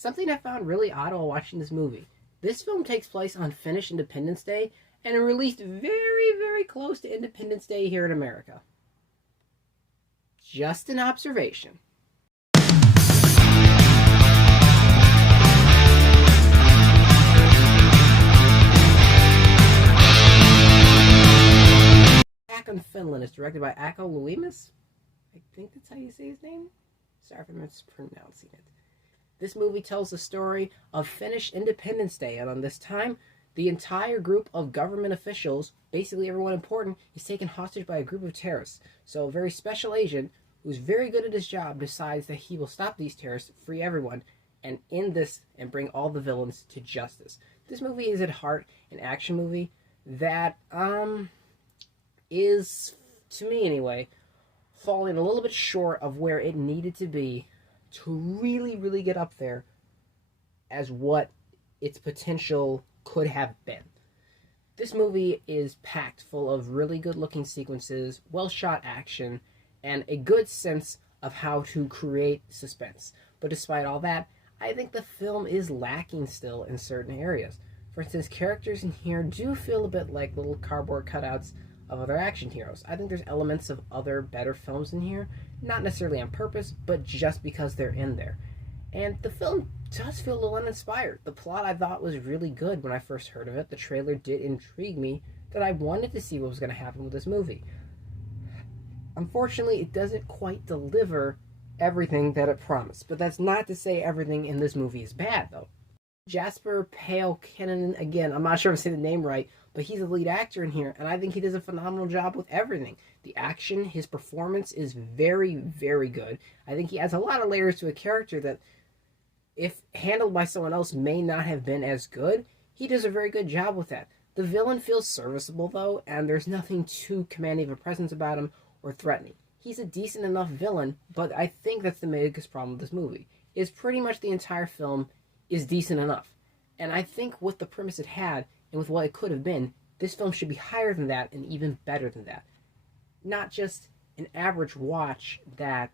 Something I found really odd while watching this movie. This film takes place on Finnish Independence Day and it released very, very close to Independence Day here in America. Just an observation. Attack on Finland is directed by Akko Luimas. I think that's how you say his name. Sorry if I'm mispronouncing it. This movie tells the story of Finnish Independence Day, and on this time, the entire group of government officials, basically everyone important, is taken hostage by a group of terrorists. So a very special agent, who's very good at his job, decides that he will stop these terrorists, free everyone, and end this and bring all the villains to justice. This movie is at heart an action movie that is, to me anyway, falling a little bit short of where it needed to be to really, really get up there as what its potential could have been. This movie is packed full of really good looking sequences, well shot action, and a good sense of how to create suspense. But despite all that, I think the film is lacking still in certain areas. For instance, characters in here do feel a bit like little cardboard cutouts of other action heroes. I think there's elements of other better films in here, not necessarily on purpose, but just because they're in there. And the film does feel a little uninspired. The plot I thought was really good when I first heard of it. The trailer did intrigue me that I wanted to see what was going to happen with this movie. Unfortunately, it doesn't quite deliver everything that it promised. But that's not to say everything in this movie is bad, though. Jasper Palkinen, again, I'm not sure if I'm saying the name right, but he's the lead actor in here, and I think he does a phenomenal job with everything. The action, his performance is very, very good. I think he adds a lot of layers to a character that, if handled by someone else, may not have been as good. He does a very good job with that. The villain feels serviceable, though, and there's nothing too commanding of a presence about him or threatening. He's a decent enough villain, but I think that's the biggest problem with this movie, is pretty much the entire film is decent enough. And I think with the premise it had, and with what it could have been, this film should be higher than that and even better than that. Not just an average watch that,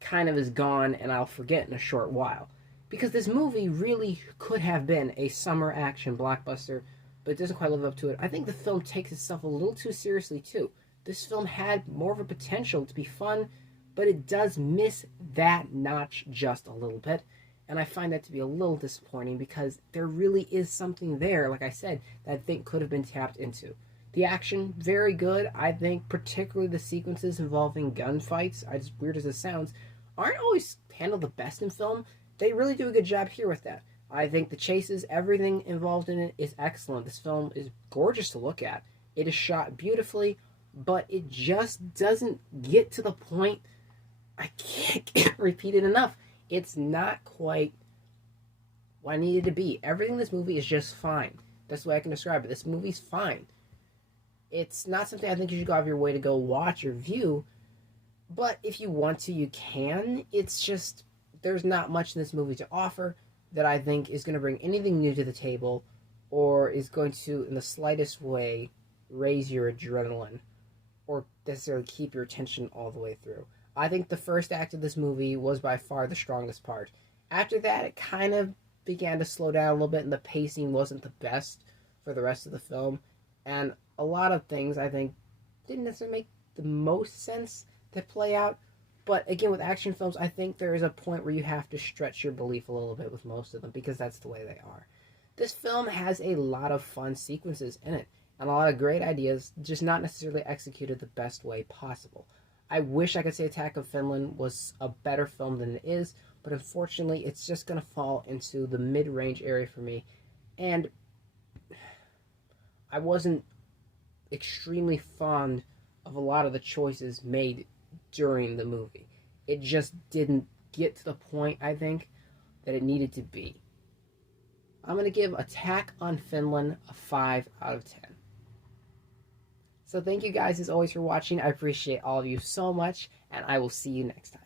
kind of is gone and I'll forget in a short while. Because this movie really could have been a summer action blockbuster, but it doesn't quite live up to it. I think the film takes itself a little too seriously, too. This film had more of a potential to be fun, but it does miss that notch just a little bit. And I find that to be a little disappointing because there really is something there, like I said, that I think could have been tapped into. The action, very good. I think particularly the sequences involving gunfights, as weird as it sounds, aren't always handled the best in film. They really do a good job here with that. I think the chases, everything involved in it is excellent. This film is gorgeous to look at. It is shot beautifully, but it just doesn't get to the point. I can't repeat it enough. It's not quite what I needed to be. Everything in this movie is just fine. That's the way I can describe it. This movie's fine. It's not something I think you should go out of your way to go watch or view, but if you want to, you can. It's just, there's not much in this movie to offer that I think is going to bring anything new to the table or is going to, in the slightest way, raise your adrenaline or necessarily keep your attention all the way through. I think the first act of this movie was by far the strongest part. After that, it kind of began to slow down a little bit, and the pacing wasn't the best for the rest of the film. And a lot of things, I think, didn't necessarily make the most sense to play out. But again, with action films, I think there is a point where you have to stretch your belief a little bit with most of them, because that's the way they are. This film has a lot of fun sequences in it, and a lot of great ideas, just not necessarily executed the best way possible. I wish I could say Attack of Finland was a better film than it is, but unfortunately it's just going to fall into the mid-range area for me. And I wasn't extremely fond of a lot of the choices made during the movie. It just didn't get to the point, I think, that it needed to be. I'm going to give Attack on Finland a 5 out of 10. So thank you guys as always for watching. I appreciate all of you so much, and I will see you next time.